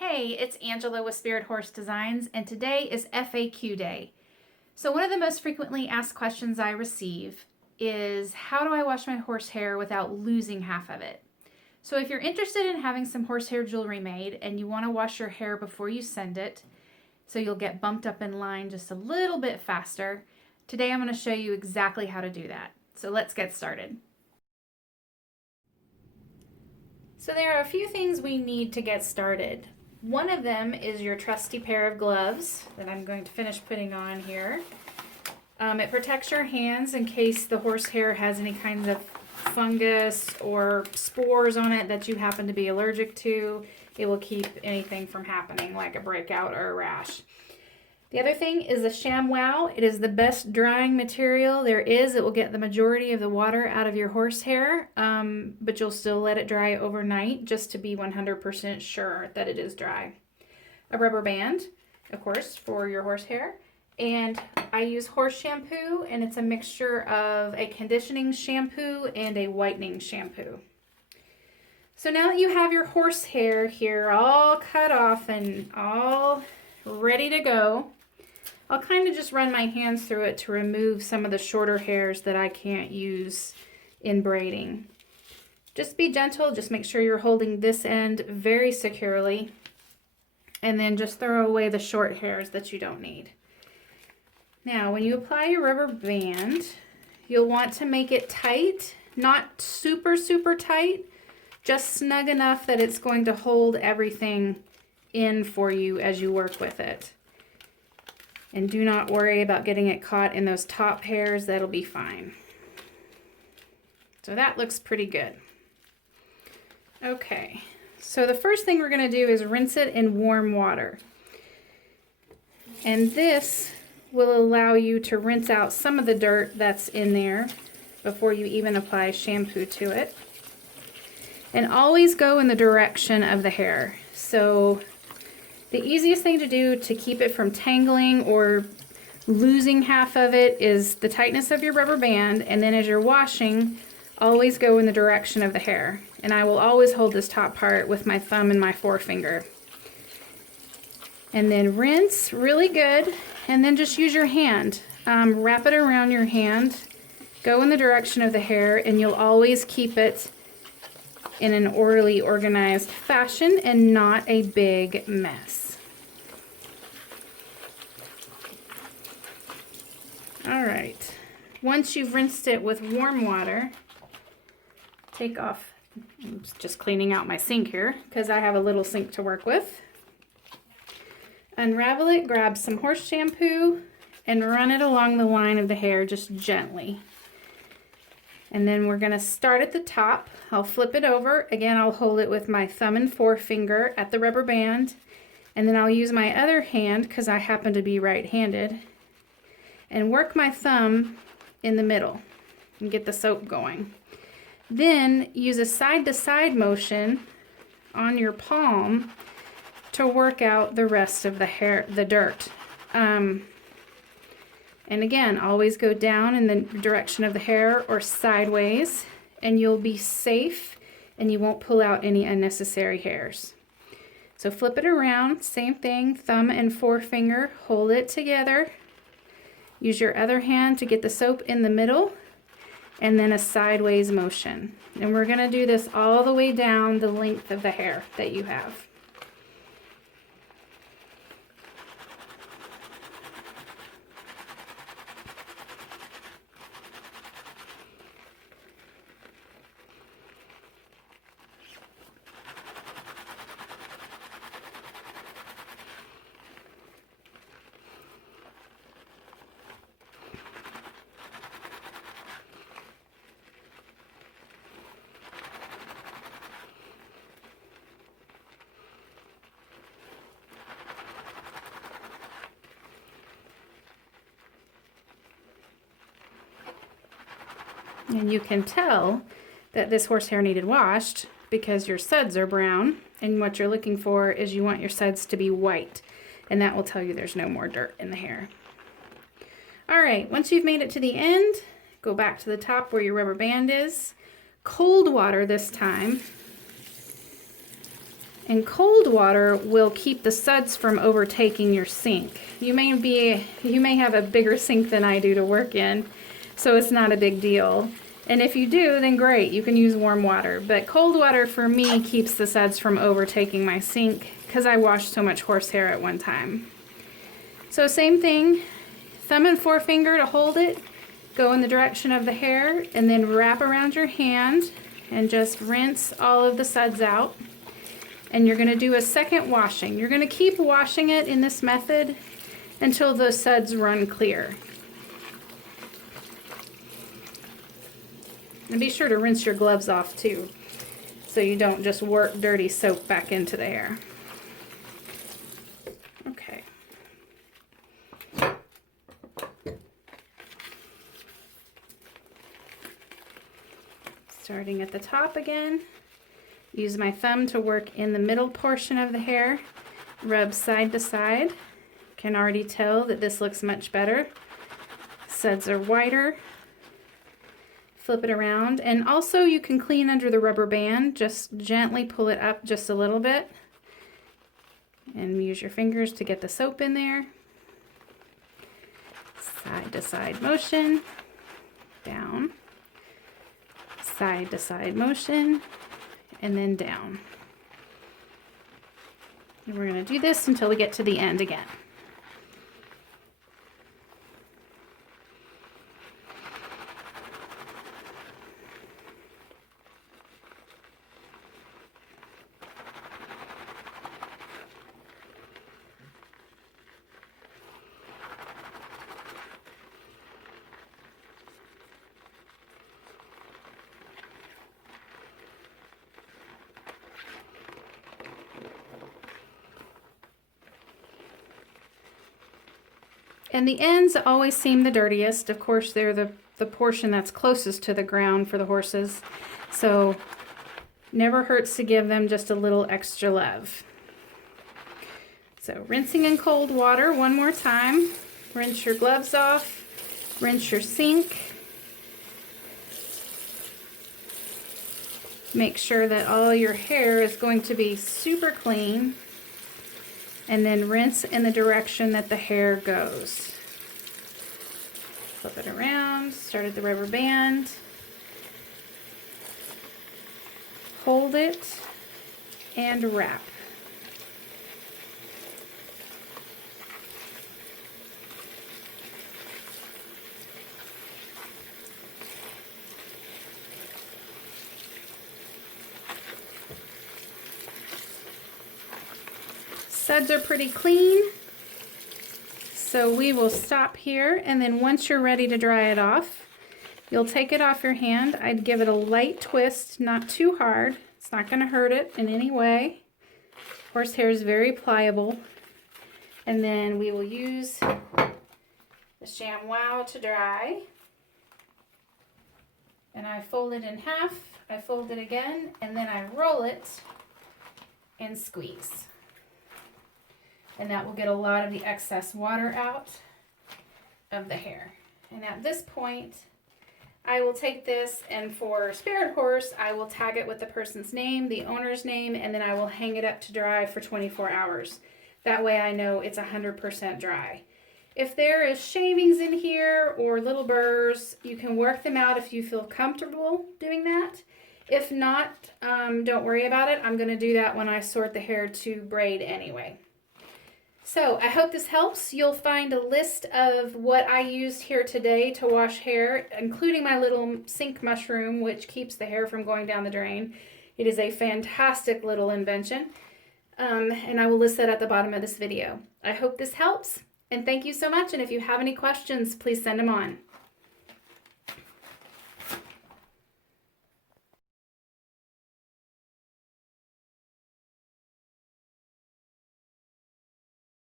Hey, it's Angela with Spirit Horse Designs, and today is FAQ Day. So one of the most frequently asked questions I receive is, how do I wash my horsehair without losing half of it? So if you're interested in having some horsehair jewelry made and you want to wash your hair before you send it, so you'll get bumped up in line just a little bit faster, today I'm going to show you exactly how to do that. So let's get started. So there are a few things we need to get started. One of them is your trusty pair of gloves that I'm going to finish putting on here. It protects your hands in case the horsehair has any kinds of fungus or spores on it that you happen to be allergic to. It will keep anything from happening, like a breakout or a rash. The other thing is the ShamWow. It is the best drying material there is. It will get the majority of the water out of your horsehair, but you'll still let it dry overnight just to be 100% sure that it is dry. A rubber band, of course, for your horsehair. And I use horse shampoo, and it's a mixture of a conditioning shampoo and a whitening shampoo. So now that you have your horsehair here all cut off and all ready to go, I'll kind of just run my hands through it to remove some of the shorter hairs that I can't use in braiding. Just be gentle, just make sure you're holding this end very securely, and then just throw away the short hairs that you don't need. Now, when you apply your rubber band, you'll want to make it tight, not super, super tight, just snug enough that it's going to hold everything in for you as you work with it. And do not worry about getting it caught in those top hairs, that'll be fine. So that looks pretty good. Okay, so the first thing we're going to do is rinse it in warm water. And this will allow you to rinse out some of the dirt that's in there before you even apply shampoo to it. And always go in the direction of the hair. So the easiest thing to do to keep it from tangling or losing half of it is the tightness of your rubber band, and then as you're washing, always go in the direction of the hair. And I will always hold this top part with my thumb and my forefinger. And then rinse really good, and then just use your hand. Wrap it around your hand, go in the direction of the hair, and you'll always keep it in an orderly, organized fashion and not a big mess. All right, once you've rinsed it with warm water, take off, I'm just cleaning out my sink here because I have a little sink to work with. Unravel it, grab some horse shampoo, and run it along the line of the hair just gently. And then we're going to start at the top. I'll flip it over. Again, I'll hold it with my thumb and forefinger at the rubber band. And then I'll use my other hand, because I happen to be right-handed, and work my thumb in the middle and get the soap going. Then use a side-to-side motion on your palm to work out the rest of the hair, the dirt. And again, always go down in the direction of the hair or sideways, and you'll be safe and you won't pull out any unnecessary hairs. So flip it around, same thing, thumb and forefinger, hold it together. Use your other hand to get the soap in the middle, and then a sideways motion. And we're gonna do this all the way down the length of the hair that you have. And you can tell that this horsehair needed washed because your suds are brown, and what you're looking for is you want your suds to be white, and that will tell you there's no more dirt in the hair. All right, once you've made it to the end, go back to the top where your rubber band is. Cold water this time, And cold water will keep the suds from overtaking your sink. You may have a bigger sink than I do to work in, so it's not a big deal. And if you do, then great, you can use warm water. But cold water for me keeps the suds from overtaking my sink because I washed so much horsehair at one time. So same thing, thumb and forefinger to hold it, go in the direction of the hair, and then wrap around your hand and just rinse all of the suds out. And you're going to do a second washing. You're going to keep washing it in this method until the suds run clear. And be sure to rinse your gloves off too, so you don't just work dirty soap back into the hair. Okay. Starting at the top again. Use my thumb to work in the middle portion of the hair. Rub side to side. Can already tell that this looks much better. Suds are whiter. Flip it around. And also you can clean under the rubber band. Just gently pull it up just a little bit. And use your fingers to get the soap in there. Side to side motion. Down. Side to side motion. And then down. And we're going to do this until we get to the end again. And the ends always seem the dirtiest. Of course, they're the portion that's closest to the ground for the horses. So never hurts to give them just a little extra love. So rinsing in cold water one more time. Rinse your gloves off. Rinse your sink. Make sure that all your hair is going to be super clean. And then rinse in the direction that the hair goes. Flip it around, start at the rubber band. Hold it and wrap. Suds are pretty clean, so we will stop here, and then once you're ready to dry it off, you'll take it off your hand. I'd give it a light twist, not too hard. It's not going to hurt it in any way. Horsehair is very pliable. And then we will use the ShamWow to dry. And I fold it in half, I fold it again, and then I roll it and squeeze. And that will get a lot of the excess water out of the hair. And at this point, I will take this, and for Spirit Horse, I will tag it with the person's name, the owner's name, and then I will hang it up to dry for 24 hours. That way I know it's 100% dry. If there is shavings in here or little burrs, you can work them out if you feel comfortable doing that. If not, don't worry about it. I'm going to do that when I sort the hair to braid anyway. So I hope this helps. You'll find a list of what I used here today to wash hair, including my little sink mushroom, which keeps the hair from going down the drain. It is a fantastic little invention, and I will list that at the bottom of this video. I hope this helps, and thank you so much. And if you have any questions, please send them on.